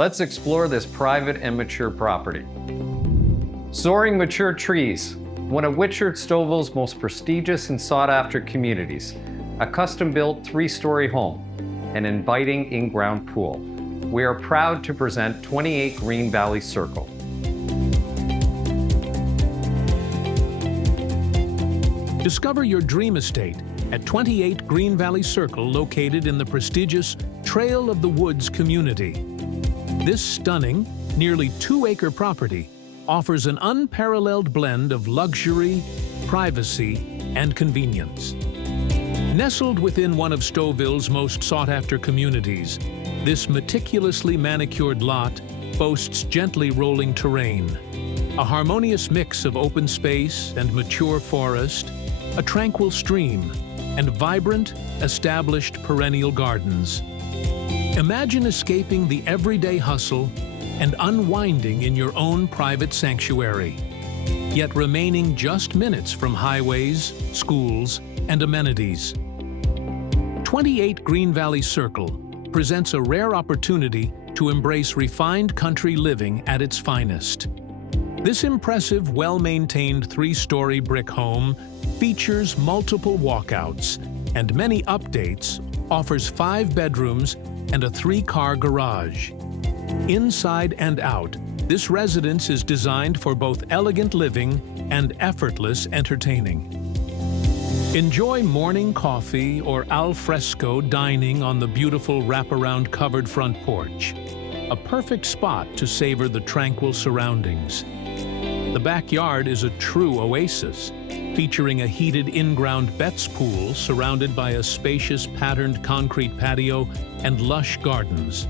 Let's explore this private and mature property. Soaring mature trees, one of Witcher Stouffville's most prestigious and sought-after communities. A custom-built 3-story home, an inviting in-ground pool. We are proud to present 28 Greenvalley Circle. Discover your dream estate at 28 Greenvalley Circle, located in the prestigious Trail of the Woods community. This stunning, nearly 2-acre property offers an unparalleled blend of luxury, privacy, and convenience. Nestled within one of Stouffville's most sought-after communities, this meticulously manicured lot boasts gently rolling terrain, a harmonious mix of open space and mature forest, a tranquil stream, and vibrant, established perennial gardens. Imagine escaping the everyday hustle and unwinding in your own private sanctuary, yet remaining just minutes from highways, schools, and amenities. 28 Greenvalley Circle presents a rare opportunity to embrace refined country living at its finest. This impressive, well-maintained 3-story brick home features multiple walkouts and many updates, offers 5 bedrooms and a 3-car garage. Inside and out, this residence is designed for both elegant living and effortless entertaining. Enjoy morning coffee or al fresco dining on the beautiful wraparound covered front porch, a perfect spot to savor the tranquil surroundings. The backyard is a true oasis, featuring a heated in-ground betz pool surrounded by a spacious patterned concrete patio and lush gardens.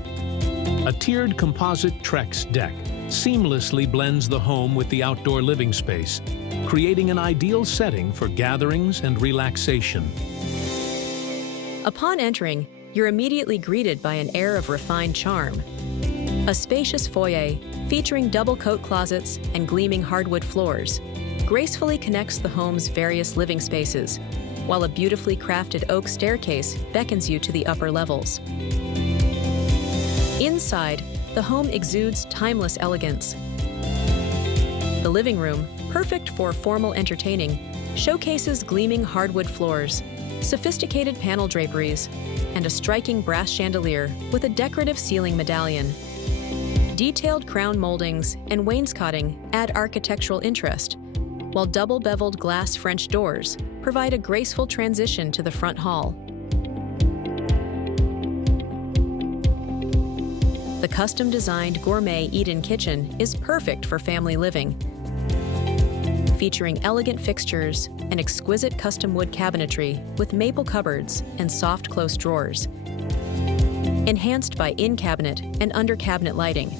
A tiered composite Trex deck seamlessly blends the home with the outdoor living space, creating an ideal setting for gatherings and relaxation. Upon entering, you're immediately greeted by an air of refined charm. A spacious foyer featuring double coat closets and gleaming hardwood floors gracefully connects the home's various living spaces, while a beautifully crafted oak staircase beckons you to the upper levels. Inside, the home exudes timeless elegance. The living room, perfect for formal entertaining, showcases gleaming hardwood floors, sophisticated panel draperies, and a striking brass chandelier with a decorative ceiling medallion. Detailed crown moldings and wainscoting add architectural interest, while double-beveled glass French doors provide a graceful transition to the front hall. The custom-designed gourmet eat-in kitchen is perfect for family living, featuring elegant fixtures and exquisite custom wood cabinetry with maple cupboards and soft close drawers, enhanced by in-cabinet and under-cabinet lighting.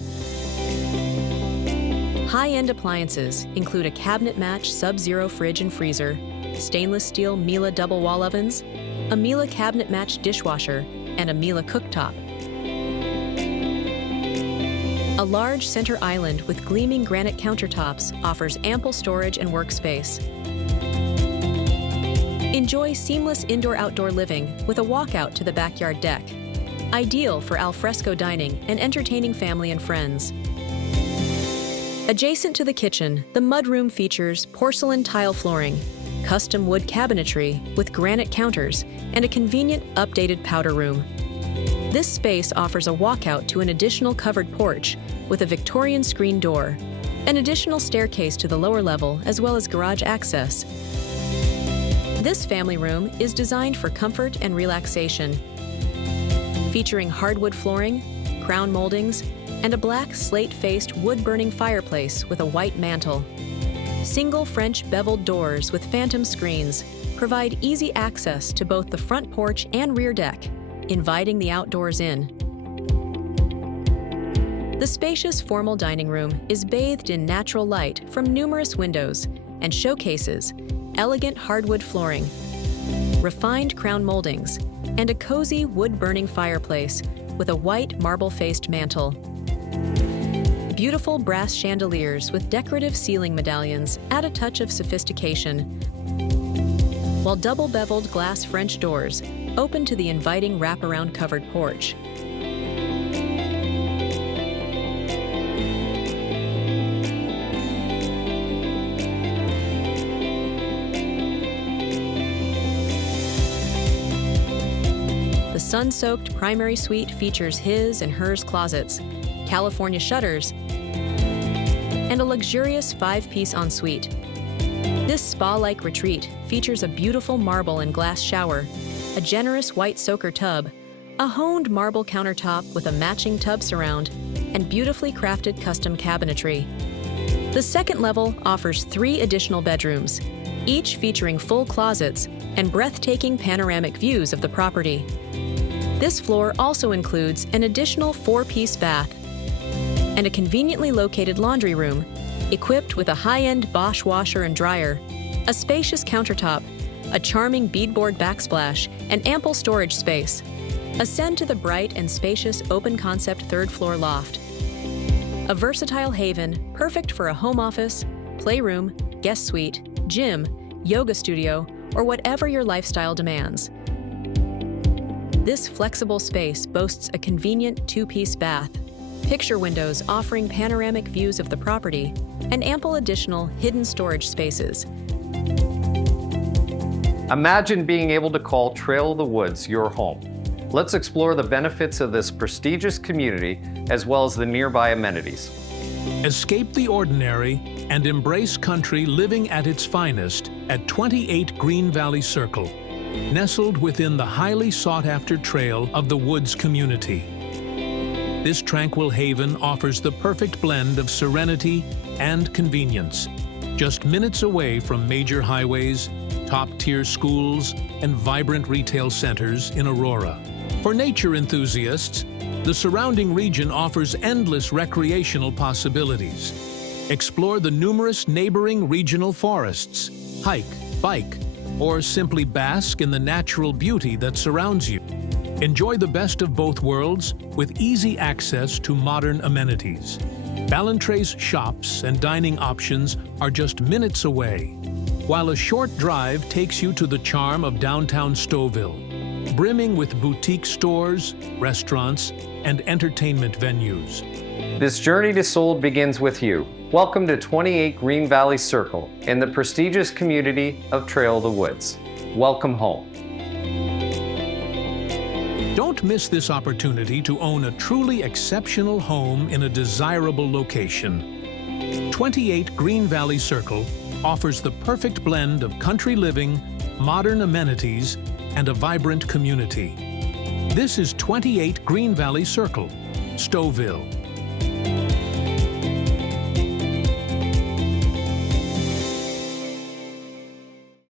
High-end appliances include a cabinet-match Sub-Zero fridge and freezer, stainless steel Miele double wall ovens, a Miele cabinet-match dishwasher, and a Miele cooktop. A large center island with gleaming granite countertops offers ample storage and workspace. Enjoy seamless indoor-outdoor living with a walkout to the backyard deck, ideal for al fresco dining and entertaining family and friends. Adjacent to the kitchen, the mudroom features porcelain tile flooring, custom wood cabinetry with granite counters, and a convenient updated powder room. This space offers a walkout to an additional covered porch with a Victorian screen door, an additional staircase to the lower level, as well as garage access. This family room is designed for comfort and relaxation, featuring hardwood flooring, crown moldings, and a black slate-faced wood-burning fireplace with a white mantel. Single French beveled doors with phantom screens provide easy access to both the front porch and rear deck, inviting the outdoors in. The spacious formal dining room is bathed in natural light from numerous windows and showcases elegant hardwood flooring, refined crown moldings, and a cozy wood-burning fireplace with a white marble-faced mantel. Beautiful brass chandeliers with decorative ceiling medallions add a touch of sophistication, while double-beveled glass French doors open to the inviting wraparound covered porch. sun-soaked primary suite features his and hers closets, California shutters, and a luxurious 5-piece ensuite. This spa-like retreat features a beautiful marble and glass shower, a generous white soaker tub, a honed marble countertop with a matching tub surround, and beautifully crafted custom cabinetry. The second level offers 3 additional bedrooms, each featuring full closets and breathtaking panoramic views of the property. This floor also includes an additional 4-piece bath and a conveniently located laundry room, equipped with a high-end Bosch washer and dryer, a spacious countertop, a charming beadboard backsplash, and ample storage space. Ascend to the bright and spacious open-concept third-floor loft. A versatile haven perfect for a home office, playroom, guest suite, gym, yoga studio, or whatever your lifestyle demands. This flexible space boasts a convenient 2-piece bath, picture windows offering panoramic views of the property, and ample additional hidden storage spaces. Imagine being able to call Trail of the Woods your home. Let's explore the benefits of this prestigious community as well as the nearby amenities. Escape the ordinary and embrace country living at its finest at 28 Greenvalley Circle, nestled within the highly sought-after Trail of the Woods community. This tranquil haven offers the perfect blend of serenity and convenience, just minutes away from major highways, top-tier schools, and vibrant retail centers in Aurora. For nature enthusiasts, the surrounding region offers endless recreational possibilities. Explore the numerous neighboring regional forests, hike, bike, or simply bask in the natural beauty that surrounds you. Enjoy the best of both worlds with easy access to modern amenities. Ballantrae's shops and dining options are just minutes away, while a short drive takes you to the charm of downtown Stouffville, brimming with boutique stores, restaurants, and entertainment venues. This journey to Soul begins with you. Welcome to 28 Greenvalley Circle in the prestigious community of Trail of the Woods. Welcome home. Don't miss this opportunity to own a truly exceptional home in a desirable location. 28 Greenvalley Circle offers the perfect blend of country living, modern amenities, and a vibrant community. This is 28 Greenvalley Circle, Stouffville.